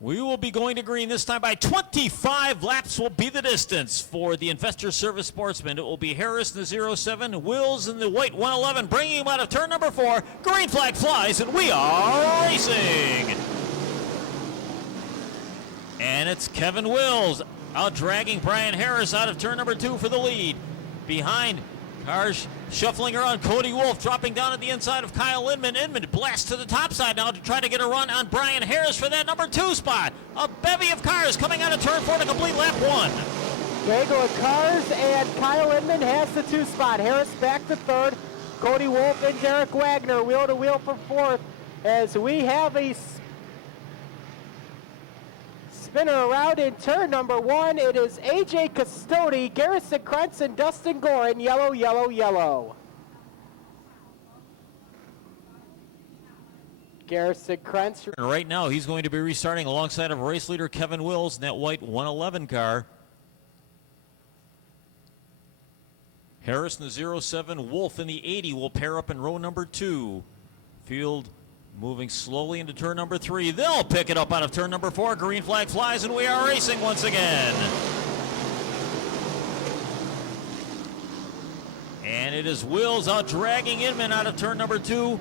We will be going to green this time by 25 laps will be the distance for the Investor Service Sportsman. It will be Harris in the 07, Wills in the white 111, bringing him out of turn number 4. Green flag flies, and we are racing. And it's Kevin Wills out dragging Brian Harris out of turn number 2 for the lead. Behind, cars shuffling around. Cody Wolf dropping down at the inside of Kyle Inman. Inman blasts to the top side now to try to get a run on Brian Harris for that number 2 spot. A bevy of cars coming out of turn 4 to complete lap 1. Gaggle of cars, and Kyle Inman has the 2 spot. Harris back to 3rd. Cody Wolf and Derek Wagner wheel to wheel for 4th as we have a spinner around in turn number 1. It is AJ Custodi, Garrison Krentz, and Dustin Gore in yellow, yellow, yellow. Garrison Krentz. And right now he's going to be restarting alongside of race leader Kevin Wills in that white 111 car. Harris in the 07, Wolf in the 80 will pair up in row number 2. Field moving slowly into turn number 3. They'll pick it up out of turn number 4. Green flag flies, and we are racing once again. And it is Wills out dragging Inman out of turn number 2.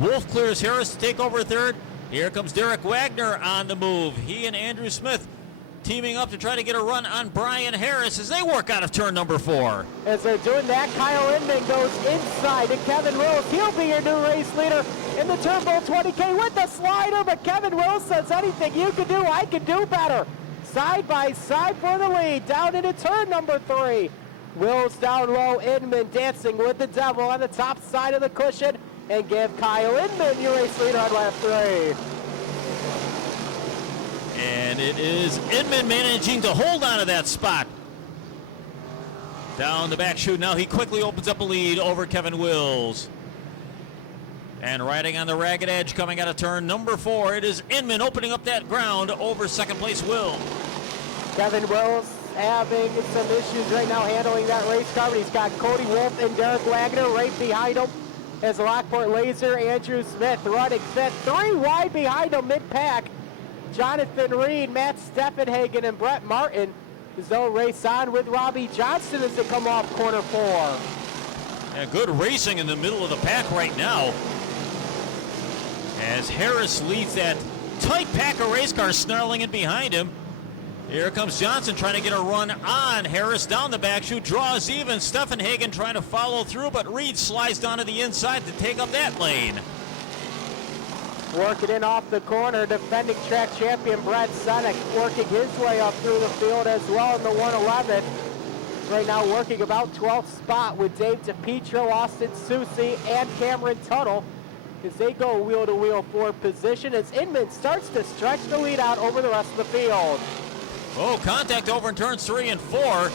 Wolf clears Harris to take over 3rd. Here comes Derek Wagner on the move. He and Andrew Smith teaming up to try to get a run on Brian Harris as they work out of turn number 4. As they're doing that, Kyle Inman goes inside to Kevin Wills. He'll be your new race leader in the Turbo 20K with the slider, but Kevin Wills says anything you can do, I can do better. Side by side for the lead, down into turn number 3. Wills down low, Inman dancing with the devil on the top side of the cushion, and give Kyle Inman your race leader on lap 3. And it is Inman managing to hold on to that spot. Down the back chute now, he quickly opens up a lead over Kevin Wills. And riding on the ragged edge coming out of turn number 4, it is Inman opening up that ground over second place Will. Kevin Wills having some issues right now handling that race car, but he's got Cody Wolf and Derek Wagner right behind him. As Lockport Laser, Andrew Smith running 5th, 3 wide behind him mid-pack. Jonathan Reed, Matt Steffenhagen, and Brett Martin as they'll race on with Robbie Johnston as they come off corner 4. Yeah, good racing in the middle of the pack right now, as Harris leads that tight pack of race cars snarling in behind him. Here comes Johnson trying to get a run on Harris down the back chute, draws even. Steffenhagen trying to follow through, but Reed slides down to the inside to take up that lane. Working in off the corner, defending track champion Brett Senek working his way up through the field as well in the 111. Right now working about 12th spot with Dave DePietro, Austin Susi, and Cameron Tuttle as they go wheel to wheel for position as Inman starts to stretch the lead out over the rest of the field. Oh, contact over in turns 3 and 4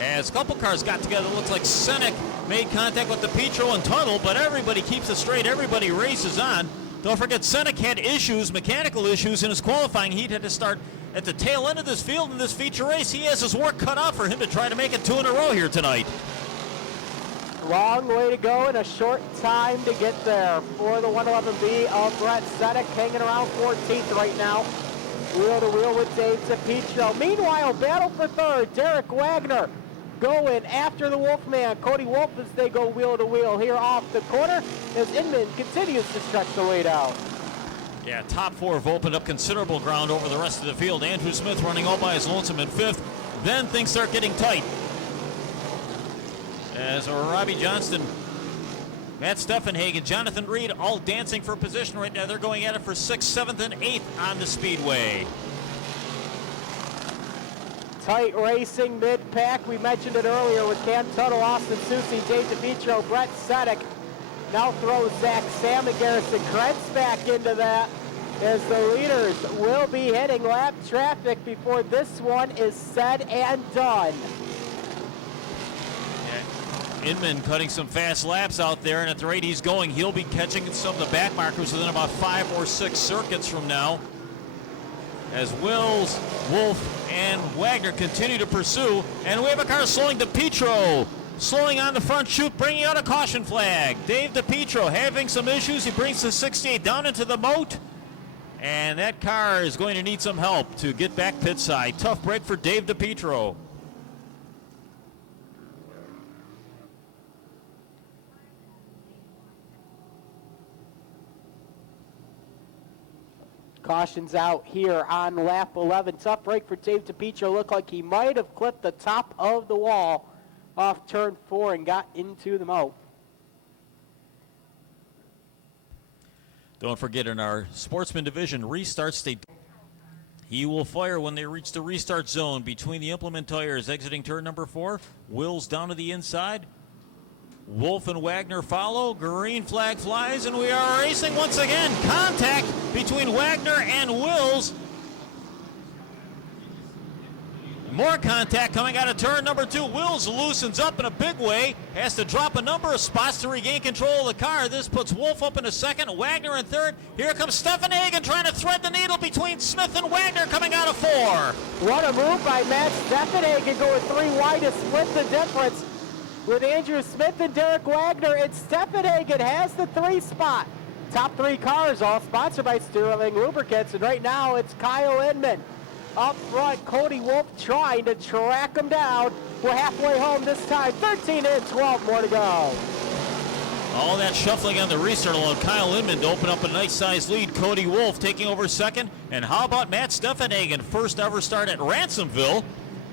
as a couple cars got together. Looks like Senek made contact with DePietro and Tuttle, but everybody keeps it straight. Everybody races on. Don't forget, Senek had issues, mechanical issues in his qualifying. He had to start at the tail end of this field in this feature race. He has his work cut out for him to try to make it 2 in a row here tonight. Long way to go and a short time to get there for the 111B of Brett Senek, hanging around 14th right now. Wheel to wheel with Dave DePietro. Meanwhile, battle for 3rd, Derek Wagner going after the Wolfman. Cody Wolf as they go wheel to wheel here off the corner as Inman continues to stretch the lead out. Yeah, top 4 have opened up considerable ground over the rest of the field. Andrew Smith running all by his lonesome in 5th. Then things start getting tight as Robbie Johnston, Matt Steffenhagen, Jonathan Reed all dancing for position right now. They're going at it for 6th, 7th, and 8th on the Speedway. Tight racing mid-pack. We mentioned it earlier with Cam Tuttle, Austin Susi, Dave DePietro, Brett Senek. Now throws Zach Sam and Garrison Krentz back into that as the leaders will be hitting lap traffic before this one is said and done. Yeah. Inman cutting some fast laps out there, and at the rate he's going, he'll be catching some of the back markers within about 5 or 6 circuits from now. As Wills, Wolf, and Wagner continue to pursue, and we have a car slowing. DePietro slowing on the front chute, bringing out a caution flag. Dave DePietro having some issues. He brings the 68 down into the moat, And that car is going to need some help to get back pit side. Tough break for Dave DiPietro. Caution's out here on lap 11. Tough break for Dave DiPietro. Looked like he might have clipped the top of the wall off turn 4 and got into the moat. Don't forget, in our Sportsman division, restarts, he will fire when they reach the restart zone between the implement tires exiting turn number 4. Wills down to the inside. Wolf and Wagner follow. Green flag flies, and we are racing once again. Contact between Wagner and Wills. More contact coming out of turn number 2. Wills loosens up in a big way. Has to drop a number of spots to regain control of the car. This puts Wolf up in a second. Wagner in third. Here comes Stefan Hagen trying to thread the needle between Smith and Wagner coming out of 4. What a move by Matt Stefan Hagen, going 3 wide to split the difference with Andrew Smith and Derek Wagner. And Stefan Hagen has the 3 spot. Top 3 cars, all sponsored by Sterling Lubricants. And right now it's Kyle Inman up front. Cody Wolf trying to track him down. We're halfway home this time. 13 and 12 more to go. All that shuffling on the restart allowed Kyle Inman to open up a nice-sized lead. Cody Wolf taking over second. And how about Matt Steffenhagen, first ever start at Ransomville.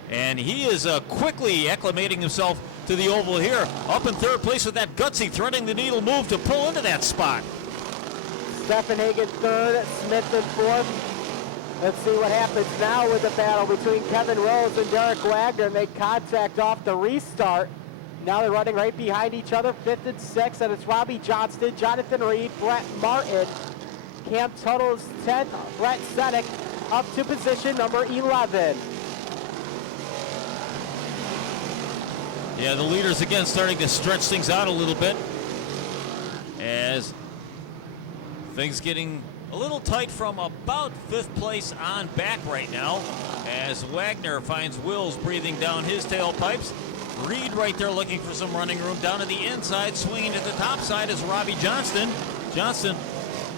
And he is quickly acclimating himself to the oval here. Up in third place with that gutsy threading the needle move to pull into that spot. Steffenhagen third, Smith in fourth. Let's see what happens now with the battle between Kevin Rose and Derek Wagner. They contact off the restart. Now they're running right behind each other, 5th and 6th, and it's Robbie Johnston, Jonathan Reed, Brett Martin. Cam Tuttle's 10th, Brett Sedek up to position number 11. Yeah, the leaders again starting to stretch things out a little bit as things getting a little tight from about 5th place on back right now as Wagner finds Wills breathing down his tailpipes. Reed right there looking for some running room down to the inside. Swinging to the top side is Robbie Johnston. Johnston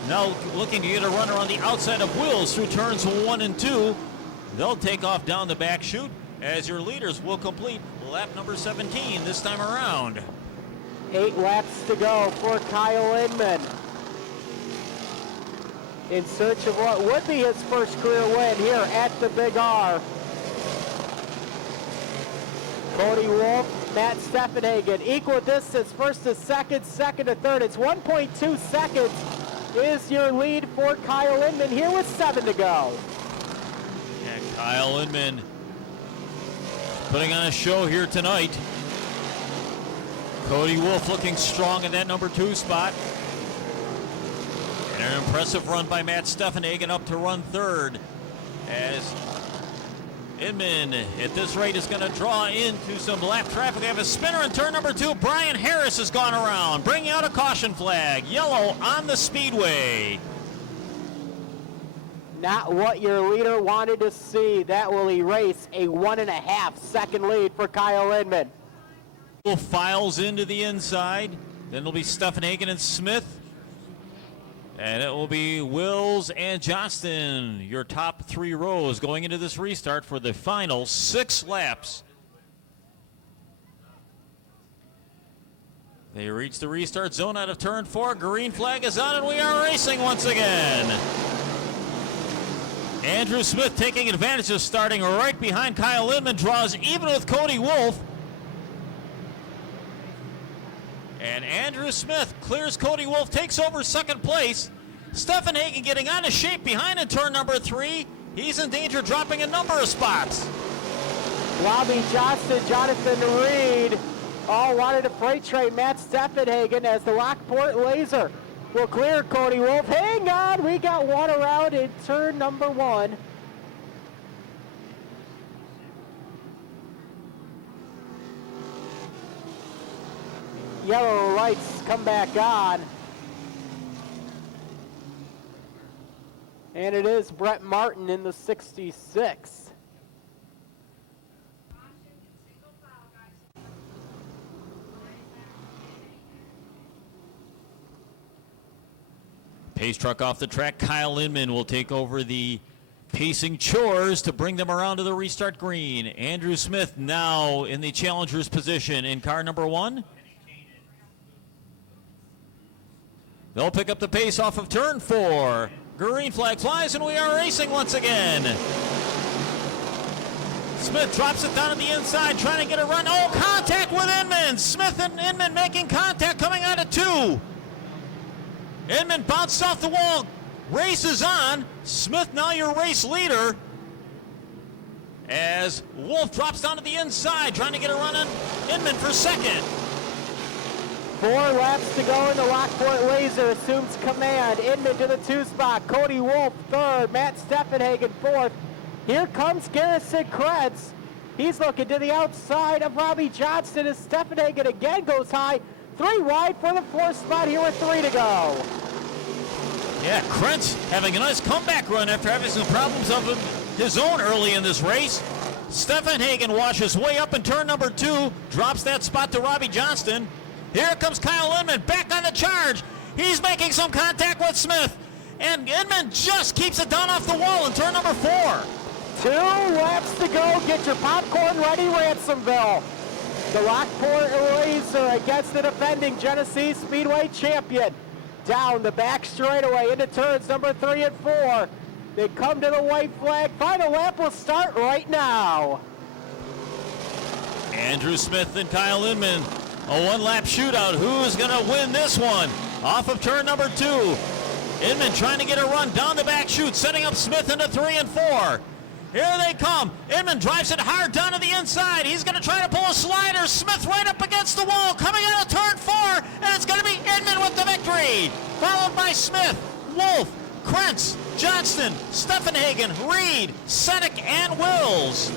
now looking to get a runner on the outside of Wills through turns 1 and 2. They'll take off down the back chute as your leaders will complete lap number 17 this time around. 8 laps to go for Kyle Inman, in search of what would be his first career win here at the Big R. Cody Wolf, Matt Steffenhagen, equal distance, first to second, second to third. It's 1.2 seconds is your lead for Kyle Inman here with 7 to go. Yeah, Kyle Inman putting on a show here tonight. Cody Wolf looking strong in that number 2 spot. And an impressive run by Matt Steffenhagen up to run third as Inman at this rate is going to draw into some lap traffic. They have a spinner in turn number 2. Brian Harris has gone around, bringing out a caution flag. Yellow on the speedway. Not what your leader wanted to see. That will erase a 1.5 second lead for Kyle Inman. Wolf files into the inside. Then it'll be Steffenhagen and Smith. And it will be Wills and Johnston, your top 3 rows going into this restart for the final 6 laps. They reach the restart zone out of turn 4. Green flag is on, and we are racing once again. Andrew Smith taking advantage of starting right behind Kyle Inman, draws even with Cody Wolf. And Andrew Smith clears Cody Wolf, takes over second place. Steffenhagen getting out of shape behind in turn number 3. He's in danger of dropping a number of spots. Robbie Johnston, Jonathan Reed, all wanted to freight train Matt Steffenhagen as the Lockport Laser will clear Cody Wolf. Hang on, we got one around in turn number 1. Yellow lights come back on. And it is Brett Martin in the 66. Pace truck off the track. Kyle Inman will take over the pacing chores to bring them around to the restart green. Andrew Smith now in the challenger's position in car number 1. They'll pick up the pace off of turn 4. Green flag flies and we are racing once again. Smith drops it down on the inside, trying to get a run. Oh, contact with Inman. Smith and Inman making contact coming out of 2. Inman bounced off the wall. Race is on. Smith now your race leader. As Wolf drops down to the inside, trying to get a run on Inman for second. 4 laps to go in the Lockport Laser assumes command. Inman to the 2 spot. Cody Wolf 3rd. Matt Steffenhagen 4th. Here comes Garrison Kretz. He's looking to the outside of Robbie Johnston as Steffenhagen again goes high. 3 wide for the 4th spot here with 3 to go. Yeah, Krentz having a nice comeback run after having some problems of his own early in this race. Steffenhagen washes way up in turn number 2, drops that spot to Robbie Johnston. Here comes Kyle Inman back on the charge. He's making some contact with Smith. And Inman just keeps it down off the wall in turn number 4. 2 laps to go. Get your popcorn ready, Ransomville. The Lockport Laser against the defending Genesee Speedway champion. Down the back straightaway into turns number 3 and 4. They come to the white flag. Final lap will start right now. Andrew Smith and Kyle Inman, a 1-lap shootout. Who's going to win this one? Off of turn number 2. Inman trying to get a run down the back chute, setting up Smith into 3 and 4. Here they come. Inman drives it hard down to the inside. He's going to try to pull a slider. Smith right up against the wall, coming out of turn 4, and it's going to be Inman with the victory. Followed by Smith, Wolf, Krentz, Johnston, Steffenhagen, Reed, Senek, and Wills.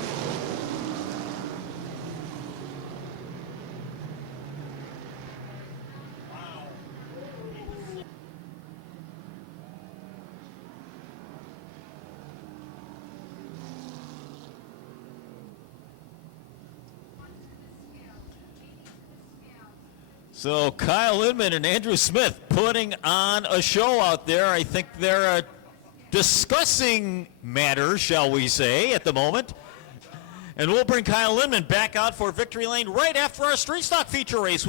So Kyle Inman and Andrew Smith putting on a show out there. I think they're discussing matters, shall we say, at the moment. And we'll bring Kyle Inman back out for Victory Lane right after our street stock feature race.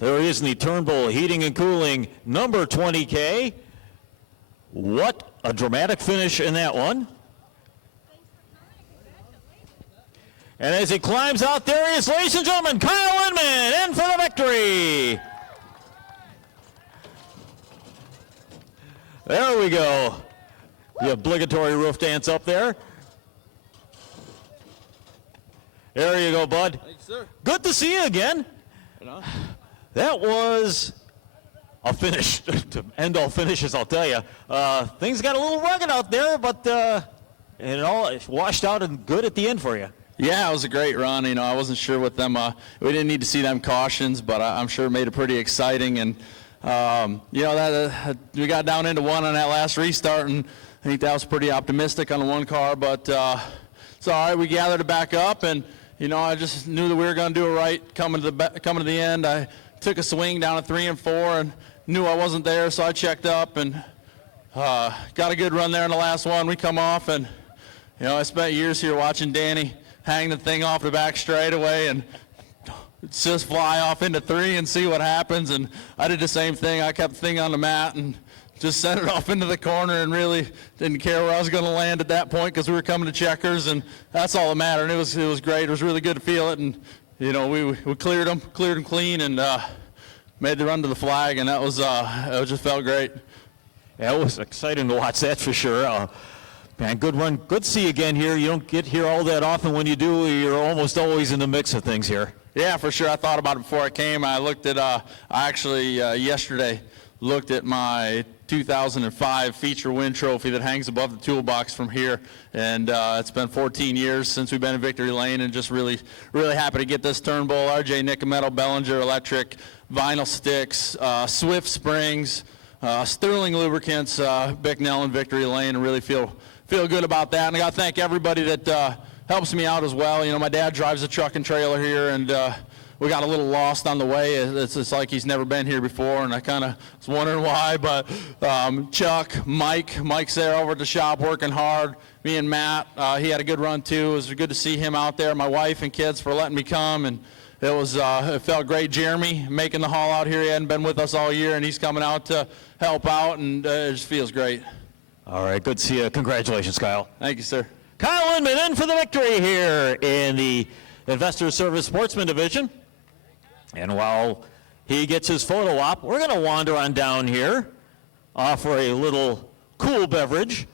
There he is in the Turnbull Heating and Cooling number 20K. What a dramatic finish in that one. And as he climbs out, there he is, ladies and gentlemen, Kyle Inman in for the victory. There we go. The obligatory roof dance up there. There you go, bud. Thanks, sir. Good to see you again. That was a finish. To end all finishes, I'll tell you. Things got a little rugged out there, but it all washed out and good at the end for you. Yeah, it was a great run. You know, I wasn't sure with them. We didn't need to see them cautions, but I'm sure it made it pretty exciting. And, you know, that we got down into 1 on that last restart, and I think that was pretty optimistic on the 1 car. But it's all right. We gathered it back up, and, you know, I just knew that we were going to do it right coming to the end. I took a swing down at 3 and 4 and knew I wasn't there, so I checked up and got a good run there in the last one. We come off, and, you know, I spent years here watching Danny hang the thing off the back straightaway and just fly off into 3 and see what happens. And I did the same thing. I kept the thing on the mat and just sent it off into the corner and really didn't care where I was going to land at that point because we were coming to checkers, and that's all that mattered. And it was great. It was really good to feel it. And, you know, we cleared them clean and made the run to the flag, and that was it just felt great. Yeah, it was exciting to watch that for sure. Man, good run. Good to see you again here. You don't get here all that often. When you do, you're almost always in the mix of things here. Yeah, for sure. I thought about it before I came. I looked at, I actually yesterday looked at my 2005 feature win trophy that hangs above the toolbox from here. And it's been 14 years since we've been in Victory Lane, and just really happy to get this Turnbull, RJ Nicometto, Bellinger Electric, vinyl sticks, Swift Springs, Sterling Lubricants, Bicknell and Victory Lane, and really feel good about that. And I got to thank everybody that helps me out as well. You know, my dad drives a truck and trailer here, and we got a little lost on the way. It's like he's never been here before, and I kind of was wondering why. But Chuck, Mike's there over at the shop working hard. Me and Matt, he had a good run too. It was good to see him out there. My wife and kids for letting me come, and it felt great. Jeremy making the haul out here. He hadn't been with us all year, and he's coming out to help out, and it just feels great. All right, good to see you. Congratulations, Kyle. Thank you, sir. Kyle Inman in for the victory here in the Investor Service Sportsman Division. And while he gets his photo op, we're going to wander on down here, offer a little cool beverage